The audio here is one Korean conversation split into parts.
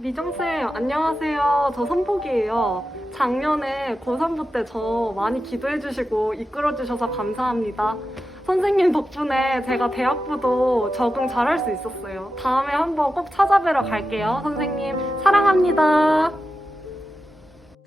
미정쌤, 안녕하세요. 저 선복이에요. 작년에 고3부 때 저 많이 기도해주시고 이끌어주셔서 감사합니다. 선생님 덕분에 제가 대학부도 적응 잘할 수 있었어요. 다음에 한번 꼭 찾아뵈러 갈게요. 선생님, 사랑합니다.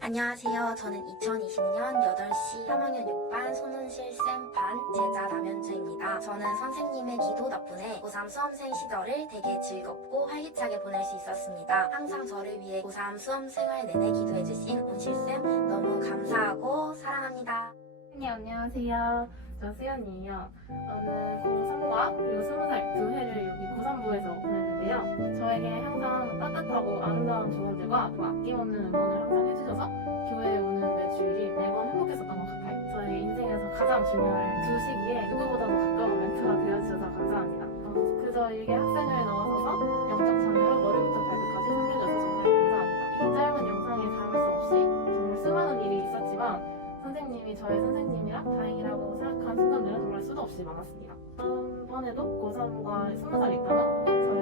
안녕하세요. 저는 2020년 8시 3학년 6반 손은실 쌤반 제자 남현주입니다. 저는 선생님의 기도 덕분에 고3 수험생 시절을 되게 즐겁고 활기차게 보낼 수 있었습니다. 항상 저를 위해 고3 수험 생활 내내 기도해주신 온실쌤 너무 감사하고 사랑합니다. 네, 안녕하세요. 저 수연이에요. 저는 고3과 그리고 20살 두 해를 여기 고3부에서 보냈는데요. 저에게 항상 따뜻하고 아름다운 조언들과 또 아낌없는 응원을 항상 해주셔서 교회에 오는 매 주일이 매번 행복했었던 것 같아요. 저희 인생에서 가장 중요한 두 시기에 누구보다도 가까운 멘토가 되어주셔서 감사합니다. 어, 그저 일개 학생을 넘어서서 영적 자녀로 머리부터 발끝까지 섬겨줘서 정말 감사합니다. 이 짧은 영상에 담을 수 없이 정말 수많은 일이 있었지만 선생님이 저의 선생님이라 다행이라고 생각한 순간들은 정말 수도 없이 많았습니다. 다음번에도 고3과 20살 있다면 꼭 저의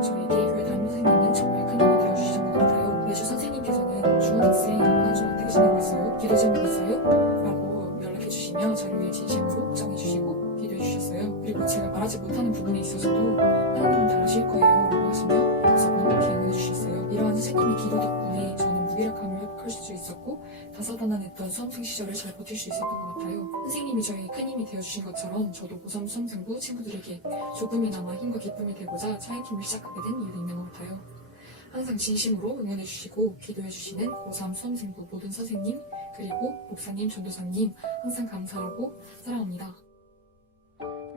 지쳐있던 저에게 교회 담임 선생님은 정말 큰 힘이 되어주시던 것 같아요. 매주 선생님께서는 중학생 한주 어떻게 지내고 있어요? 기도 제목 있어요? 라고 연락해 주시며 저를 위해 진심으로 걱정해 주시고 기도해 주셨어요. 그리고 제가 말하지 못하는 부분에 있어서도 하나님은 다루실 거예요 있었고 다사다난했던 수험생 시절을 잘 버틸 수 있었던 것 같아요. 선생님이 저에게 큰 힘이 되어주신 것처럼 저도 고3 수험생부 친구들에게 조금이나마 힘과 기쁨이 되고자 차인팀을 시작하게 된 이유도 있는 것 같아요. 항상 진심으로 응원해주시고 기도해주시는 고3 수험생부 모든 선생님 그리고 목사님, 전도사님 항상 감사하고 사랑합니다.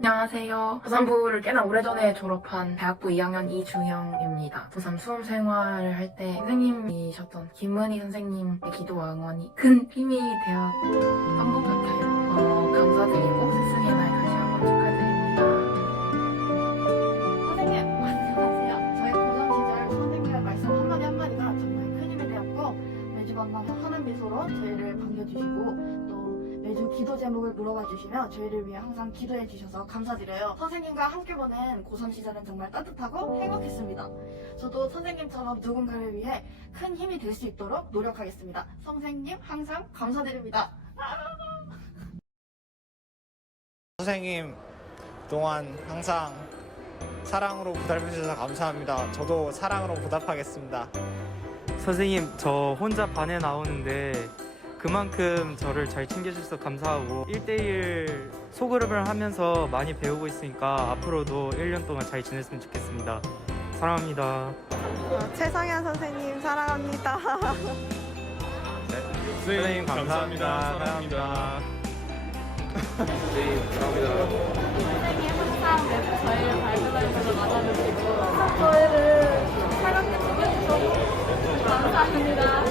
안녕하세요. 고3부를 꽤나 오래전에 졸업한 대학부 2학년 이주영입니다. 고3 수험 생활을 할 때 선생님이셨던 김은희 선생님의 기도와 응원이 큰 힘이 되었던 것 같아요. 어, 감사드리고 스승의 날 다시 한번 축하드립니다. 선생님 안녕하세요. 저희 고전 시절 선생님의 말씀 한마디 한마디가 정말 큰 힘이 되었고 매주 만나면 하는 미소로 저희를 반겨주시고 또 매주 기도 제목을 물어봐 주시며 저희를 위해 항상 기도해 주셔서 감사드려요. 선생님과 함께 보낸 고3 시절은 정말 따뜻하고 행복했습니다. 저도 선생님처럼 누군가를 위해 큰 힘이 될 수 있도록 노력하겠습니다. 선생님 항상 감사드립니다. 선생님 동안 항상 사랑으로 보답해 주셔서 감사합니다. 저도 사랑으로 보답하겠습니다. 선생님, 저 혼자 반에 나오는데 그만큼 저를 잘 챙겨주셔서 감사하고 1대1 소그룹을 하면서 많이 배우고 있으니까 앞으로도 1년 동안 잘 지냈으면 좋겠습니다. 사랑합니다. 최성현 선생님 사랑합니다. 선생님 감사합니다. 사랑합니다. 선생님 항상 매주 저희를 발견하셔서 맞아주시고 항상 저희를 차갑게 챙겨주셔서 감사합니다.